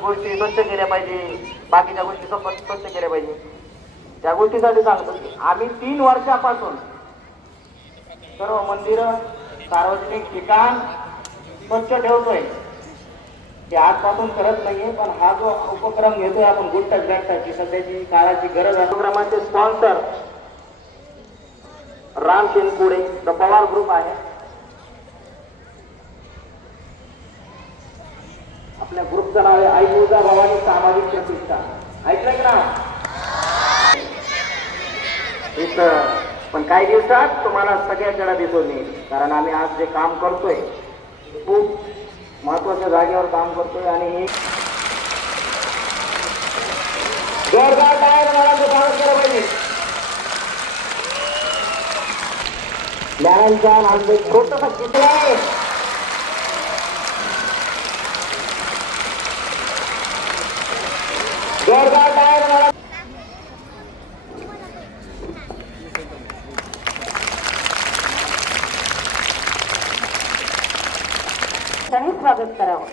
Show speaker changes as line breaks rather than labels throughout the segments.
गोष्टी स्वच्छ केल्या पाहिजे. बाकीच्या गोष्टी स्वच्छ केल्या पाहिजे. त्या गोष्टीसाठी सांगतो की आम्ही तीन वर्षापासून सर्व मंदिरं सार्वजनिक ठिकाण स्वच्छ ठेवतोय. ते आजपासून करत नाहीये पण हा जो उपक्रम घेतोय आपण गुड टच सध्याची काळाची गरज आहे. उपक्रमाचे sponsor Ram Shenpude the Pawar group आहे. आपल्या ग्रुपचं नाव आहे आई तुळजा भवानी सामाजिक प्रतिष्ठान ऐकलं की ना पण काही दिवसात तुम्हाला सगळ्याकडे दिसून येईल. कारण आम्ही आज जे काम करतोय खूप महत्त्वाच्या जागेवर काम करतोय आणि हे जोरदार टायर मला स्वागत केलं पाहिजे. लहानच्या छोटस चित्र आहे जोरदार टायर मला
त्यांनी स्वागत करावं.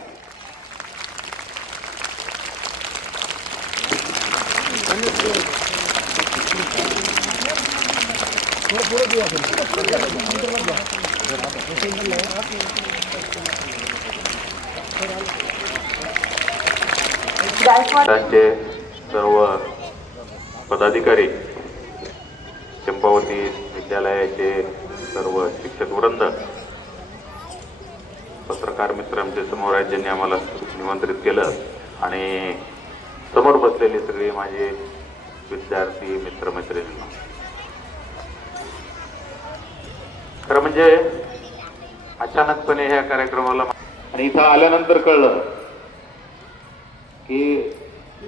राज्याचे सर्व पदाधिकारी चंपावती विद्यालयाचे सर्व शिक्षक वृंद पत्रकार मित्र आमच्यासमोर आहेत ज्यांनी आम्हाला निमंत्रित केलं. आणि समोर बसलेले सगळे माझे विद्यार्थी मित्रमैत्रिणी खरं म्हणजे अचानकपणे ह्या कार्यक्रमाला आणि इथं आल्यानंतर कळलं की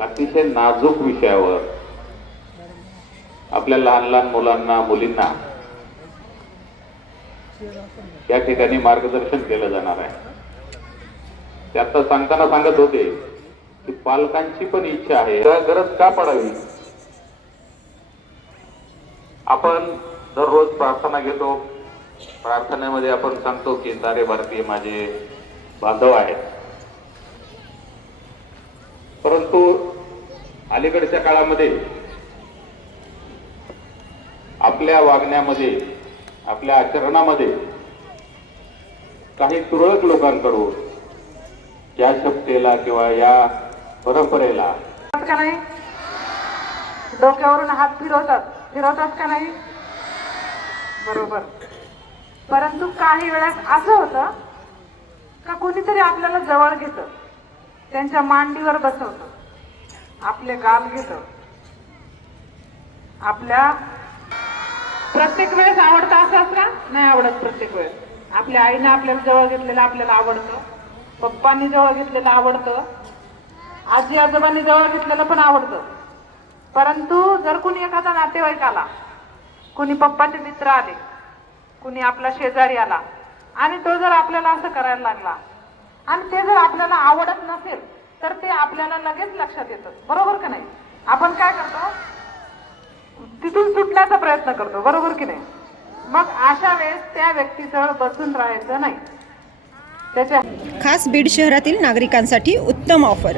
अतिशय नाजूक विषयावर आपल्या लहान लहान मुलांना मुलींना या ठिकाणी मार्गदर्शन केलं जाणार आहे. ते आता सांगताना सांगत होते की पालकांची पण इच्छा आहे. गरज का पडावी? आपण दररोज प्रार्थना घेतो. प्रार्थनेमध्ये आपण सांगतो की सारे भारतीय माझे बांधव आहेत. परंतु अलीकडच्या काळामध्ये आपल्या वागण्यामध्ये आपल्या आचरणामध्ये काही तुरळक लोकांकडून या शक्तीला किंवा या परंपरेला
का नाही? डोक्यावरून हात फिरवतात. फिरवतात का नाही? बरोबर. परंतु काही वेळेस असं होतं का कोणीतरी आपल्याला जवळ घेतं. त्यांच्या मांडीवर बसवतं. आपले गाल घेतं. आपल्या प्रत्येक वेळेस आवडतं असं असतं का? नाही आवडत प्रत्येक वेळेस. आपल्या आईनं आपल्याला जवळ घेतलेलं आपल्याला आवडतं. पप्पांनी जवळ घेतलेलं आवडतं. आजी आजोबांनी जवळ घेतलेलं पण आवडतं. परंतु जर कुणी एखादा नातेवाईक आला कुणी पप्पाचे मित्र आले कुणी आपला शेजारी आला आणि तो जर आपल्याला असं करायला लागला आणि ते जर आपल्याला आवडत नसेल तर ते आपल्याला लगेच लक्षात येतं. बरोबर का नाही? आपण काय करतो? तिथून सुटण्याचा प्रयत्न करतो बरोबर की नाही? मग अशा वेळेस त्या व्यक्तीजवळ बसून राहायचं नाही. त्याच्या
खास बीड शहरातील नागरिकांसाठी उत्तम ऑफर.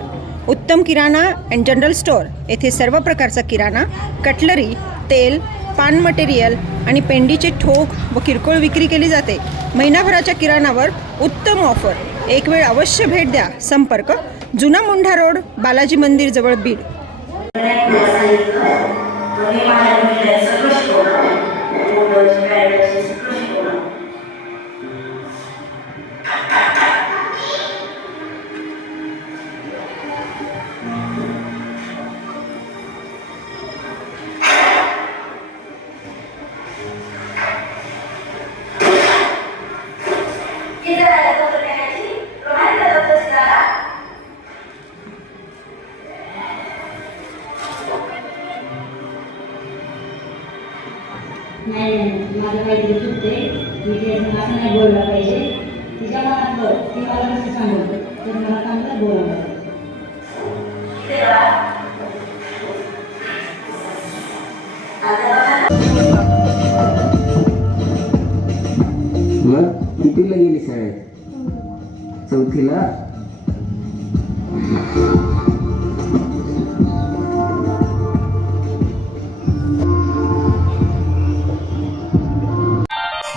उत्तम किराणा अँड जनरल स्टोअर येथे सर्व प्रकारचा किराणा कटलरी तेल पान मटेरियल आणि पेंडीचे ठोक व किरकोळ विक्री केली जाते. महिनाभराच्या किराणावर उत्तम ऑफर. एक वेळ अवश्य भेट द्या. संपर्क जुना मुंढा रोड बालाजी मंदिर जवळ बीड.
सगळं शिकवणार मुलं शिकायला
नाही नाही माझं काहीतरी चुकते मी ते असं नाही बोललं पाहिजे. तिच्या मनात बघ ती मला कसं सांगत तर मला चांगलं बोलावं.
मग कितीला गेली शाळेत? चौथीला?